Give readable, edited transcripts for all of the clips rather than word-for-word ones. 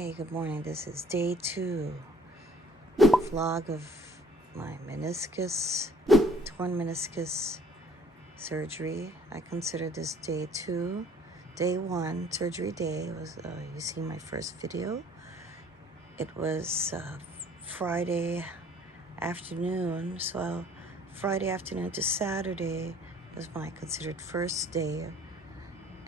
Hey, good morning. This is day 2 vlog of my meniscus, torn meniscus surgery. I consider this day 2. Day 1, surgery day, was you see my first video. It was Friday afternoon, so Friday afternoon to Saturday was my considered first day,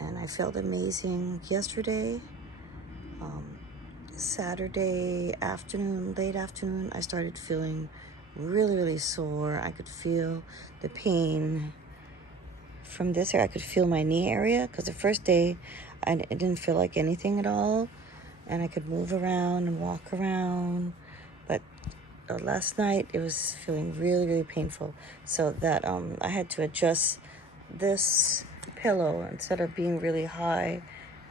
and I felt amazing yesterday. Saturday afternoon, late afternoon, I started feeling really sore. I could feel the pain from this area. I could feel my knee area, because the first day I didn't feel like anything at all, and I could move around and walk around. But last night it was feeling really painful, so that I had to adjust this pillow. Instead of being really high,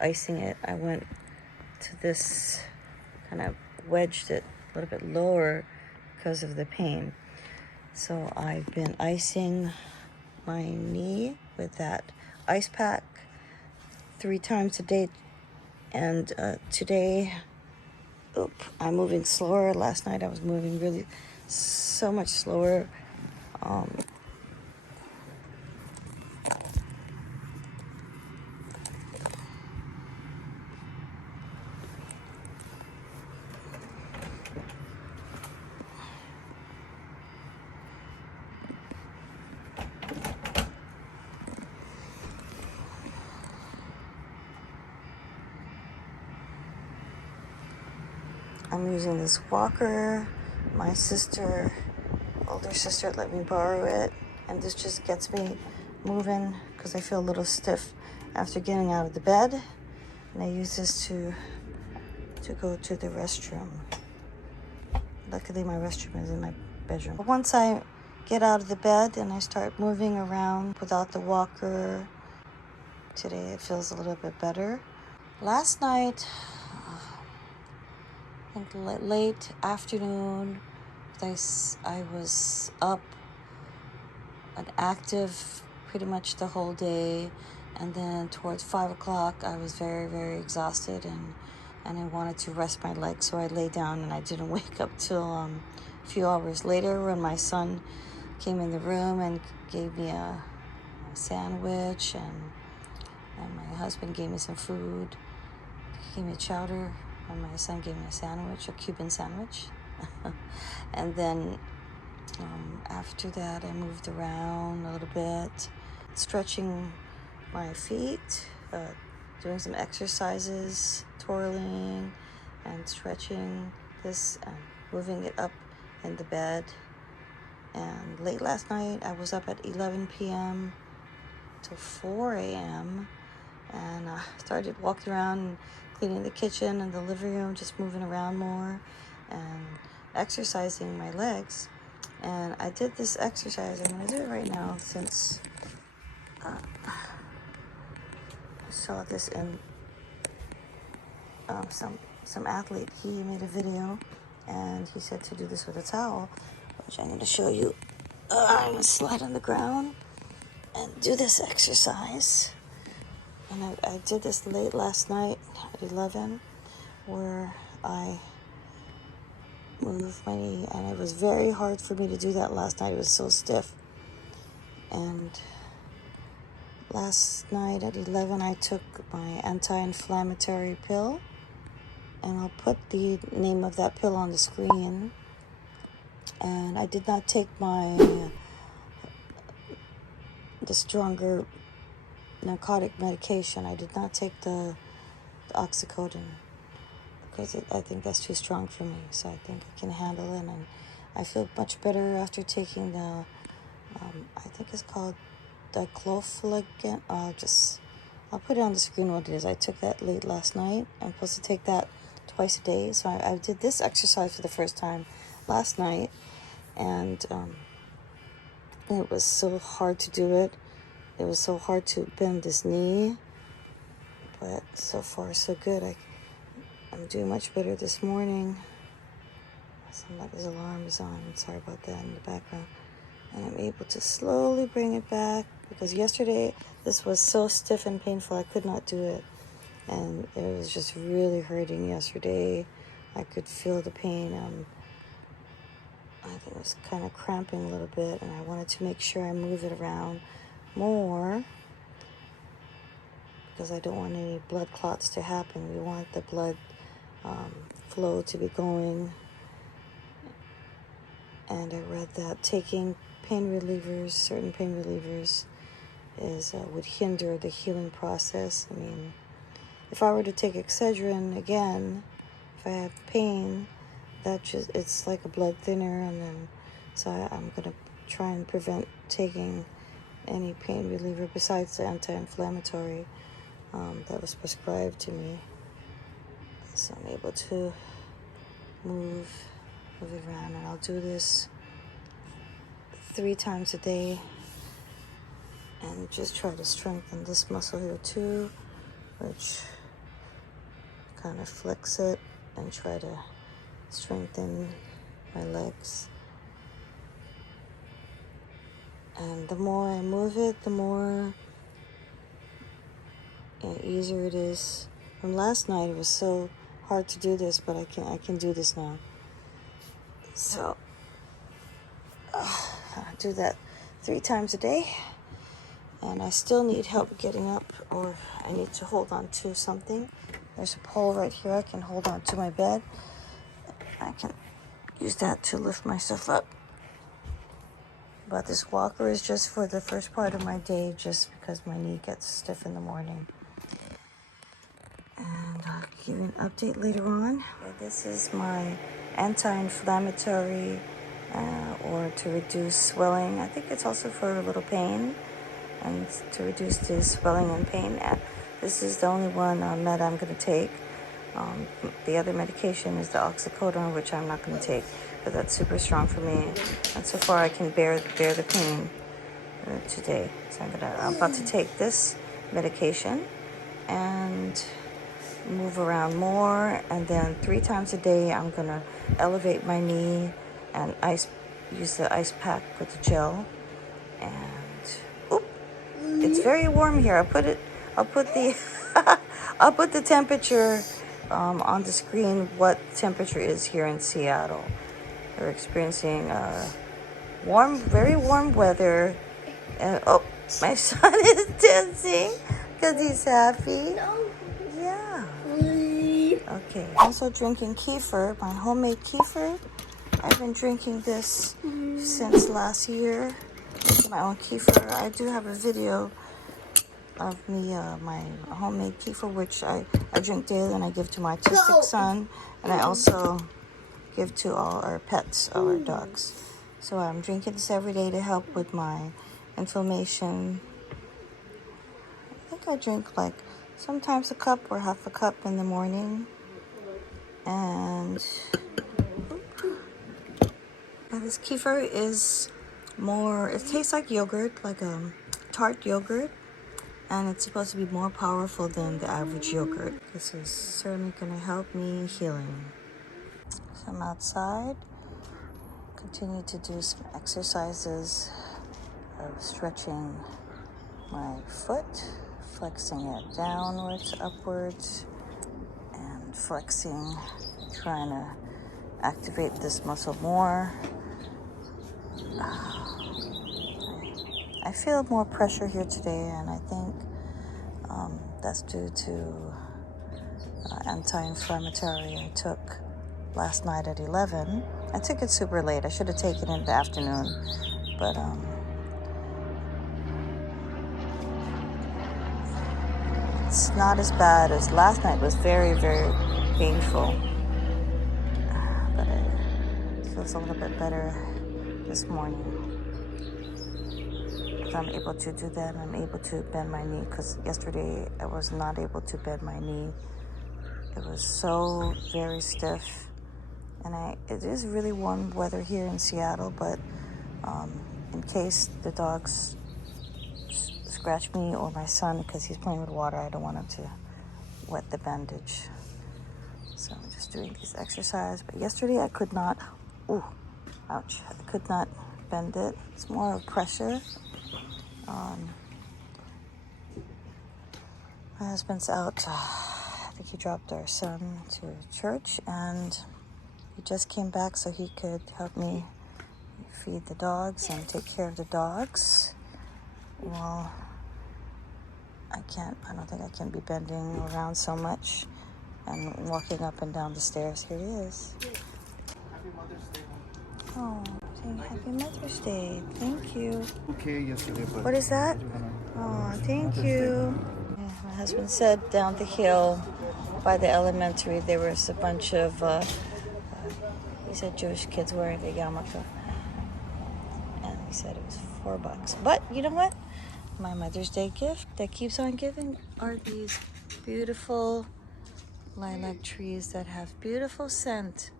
icing it, I went to this, kind of wedged it a little bit lower because of the pain. So I've been icing my knee with that ice pack 3 times a day, and today I'm moving slower. Last night I was moving really so much slower. I'm using this walker. My older sister let me borrow it, and this just gets me moving because I feel a little stiff after getting out of the bed. And I use this to go to the restroom. Luckily my restroom is in my bedroom. But once I get out of the bed and I start moving around without the walker, today it feels a little bit better. Last night, I think late afternoon, I was up and active pretty much the whole day, and then towards 5 o'clock I was very exhausted, and I wanted to rest my legs, so I lay down, and I didn't wake up till a few hours later, when my son came in the room and gave me a sandwich, and my husband gave me some food. He gave me chowder, and my son gave me a sandwich, a Cuban sandwich. And then after that I moved around a little bit, stretching my feet, doing some exercises, twirling and stretching this, and moving it up in the bed. And late last night I was up at 11 p.m. till 4 a.m. and started walking around and cleaning the kitchen and the living room, just moving around more and exercising my legs. And I did this exercise. I'm going to do it right now, since I saw this in some athlete. He made a video, and he said to do this with a towel, which I'm going to show you. I'm going to slide on the ground and do this exercise. And I did this late last night at 11, where I moved my knee, and it was very hard for me to do that last night. It was so stiff. And last night at 11 I took my anti-inflammatory pill, and I'll put the name of that pill on the screen. And I did not take the stronger narcotic medication. I did not take the oxycodone, because I think that's too strong for me. So I think I can handle it, and I feel much better after taking the I think it's called diclofenac. I'll put it on the screen what it is. I took that late last night. I'm supposed to take that twice a day. So I did this exercise for the first time last night, and it was so hard to do it. It was so hard to bend this knee, but so far so good. I'm doing much better this morning. Somebody's alarm is on. I'm sorry about that in the background. And I'm able to slowly bring it back, because yesterday this was so stiff and painful I could not do it. and it was just really hurting yesterday. I could feel the pain. I think it was kind of cramping a little bit, and I wanted to make sure I move it around more because I don't want any blood clots to happen. We want the blood flow to be going. And I read that taking pain relievers, certain pain relievers, would hinder the healing process. I mean, if I were to take Excedrin again, if I have pain, it's like a blood thinner, and then so I'm gonna try and prevent taking any pain reliever besides the anti-inflammatory that was prescribed to me. So I'm able to move it around, and I'll do this 3 times a day, and just try to strengthen this muscle here too, which kind of flex it and try to strengthen my legs. And the more I move it, the more easier it is. From last night, it was so hard to do this, but I can do this now. So I do that 3 times a day, and I still need help getting up, or I need to hold on to something. There's a pole right here. I can hold on to my bed. I can use that to lift myself up. But this walker is just for the first part of my day, just because my knee gets stiff in the morning. And I'll give you an update later on. This is my anti-inflammatory or to reduce swelling. I think it's also for a little pain and to reduce the swelling and pain. This is the only one med I'm going to take. The other medication is the oxycodone, which I'm not going to take, but that's super strong for me. And so far I can bear the pain today. So I'm about to take this medication and move around more, and then 3 times a day I'm going to elevate my knee and use the ice pack with the gel. And it's very warm here. I'll put the I'll put the temperature on the screen, what temperature is here in Seattle. We're experiencing very warm weather. And my son is dancing because he's happy. Yeah. Okay. Also drinking kefir, my homemade kefir. I've been drinking this since last year. My own kefir. I do have a video of me, my homemade kefir, which I drink daily, and I give to my autistic son, and I also give to all our pets, all our dogs. So I'm drinking this every day to help with my inflammation. I think I drink like sometimes a cup or half a cup in the morning. And this kefir is it tastes like yogurt, like a tart yogurt. And it's supposed to be more powerful than the average yogurt. This is certainly going to help me healing. So I'm outside. Continue to do some exercises of stretching my foot, flexing it downwards, upwards, and flexing, trying to activate this muscle more. I feel more pressure here today, and I think that's due to anti-inflammatory I took last night at 11. I took it super late. I should have taken it in the afternoon, but it's not as bad as last night. It was very, very painful, but it feels a little bit better this morning. I'm able to do that. I'm able to bend my knee, because yesterday I was not able to bend my knee. It was so very stiff, and it is really warm weather here in Seattle, but in case the dogs scratch me or my son because he's playing with water, I don't want him to wet the bandage. So I'm just doing these exercises. But yesterday I could not, I could not bend it. It's more of pressure. My husband's out think he dropped our son to church, and he just came back so he could help me feed the dogs and take care of the dogs. Well, I don't think I can be bending around so much and walking up and down the stairs. Here he is. Happy Mother's Day, Oh, Mom. saying Happy Mother's Day. Thank you. Okay, yesterday, but What is that? Oh, thank you. Yeah, my husband said down the hill by the elementary there was a bunch of, he said Jewish kids wearing the yarmulke. And he said it was $4. But you know what? My Mother's Day gift that keeps on giving are these beautiful lilac trees that have beautiful scent.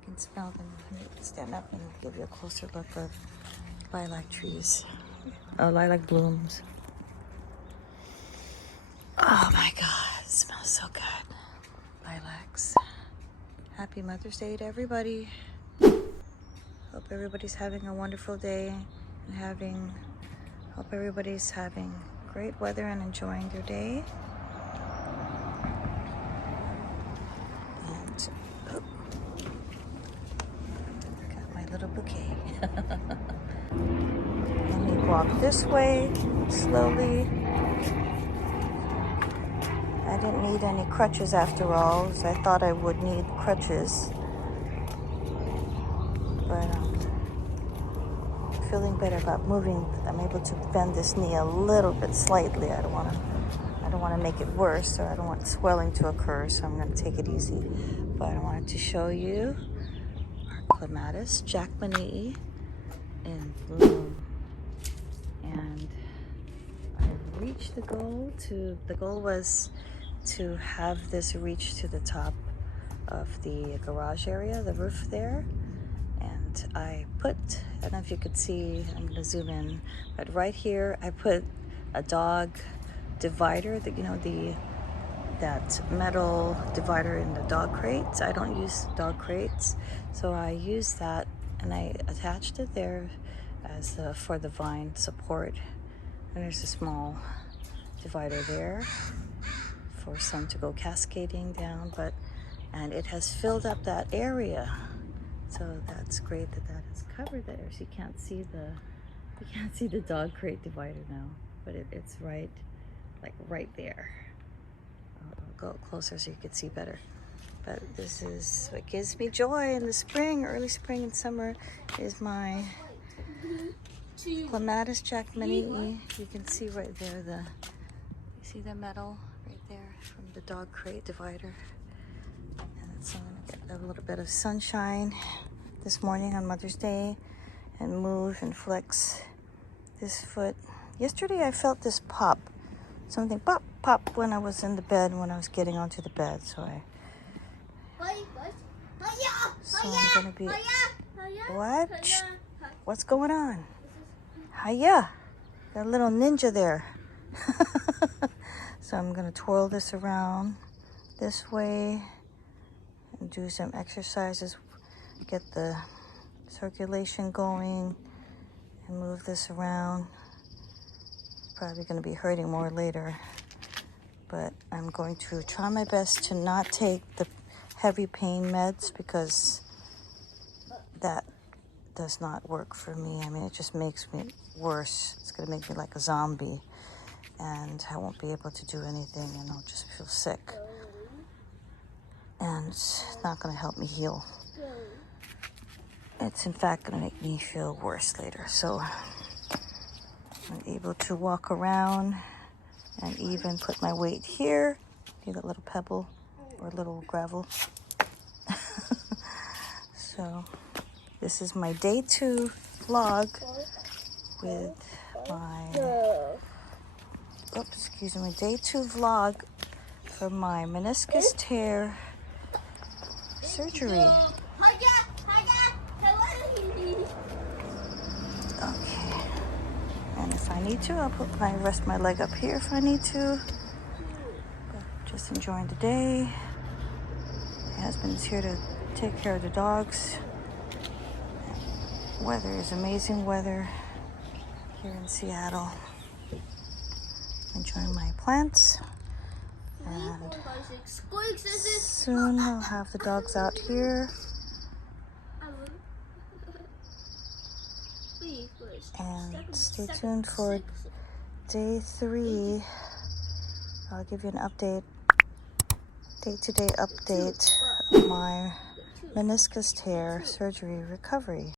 I can smell them. Let me stand up and give you a closer look of lilac trees. Oh, lilac blooms. Oh my God, it smells so good. Lilacs. Happy Mother's Day to everybody. Hope everybody's having a wonderful day and hope everybody's having great weather and enjoying their day. And got my little bouquet. Let me walk this way slowly. I didn't need any crutches after all, so I thought I would need crutches. But I'm feeling better about moving. I'm able to bend this knee a little bit slightly. I don't want to make it worse, or I don't want swelling to occur, so I'm going to take it easy. But I wanted to show you our clematis jackmanii in bloom. And I reached the goal. The goal was to have this reach to the top of the garage area, the roof there. And I don't know if you could see, I'm going to zoom in, but right here I put a dog divider, that metal divider in the dog crates. I don't use dog crates, so I used that and I attached it there as for the vine support. And there's a small divider there for some to go cascading down, and it has filled up that area. So that's great that is covered there. So you can't see the dog crate divider now, but it's right there. I'll go closer so you can see better. But this is what gives me joy in the spring, early spring and summer, is my clematis jackmanii. You can see right there you see the metal right there from the dog crate divider. And so I'm gonna get a little bit of sunshine this morning on Mother's Day and move and flex this foot. Yesterday I felt this pop, something pop when I was in the bed, when I was getting onto the bed. So I'm gonna be, what? What's going on? Hiya, got a little ninja there. So I'm gonna twirl this around this way and do some exercises, get the circulation going, and move this around. Probably going to be hurting more later, but I'm going to try my best to not take the heavy pain meds, because that does not work for me. I mean, it just makes me worse. It's going to make me like a zombie, and I won't be able to do anything, and I'll just feel sick, and it's not going to help me heal. It's in fact going to make me feel worse later. So I'm able to walk around and even put my weight here. Need a little pebble or a little gravel. So this is my day 2 vlog with my, day 2 vlog for my meniscus tear surgery. Okay, and if I need to, I'll rest my leg up here if I need to. But just enjoying the day. My husband is here to take care of the dogs. Weather is amazing weather here in Seattle. Enjoying my plants And soon I'll have the dogs out here. And stay tuned for day 3. I'll give you an update, day-to-day update of my meniscus tear surgery recovery.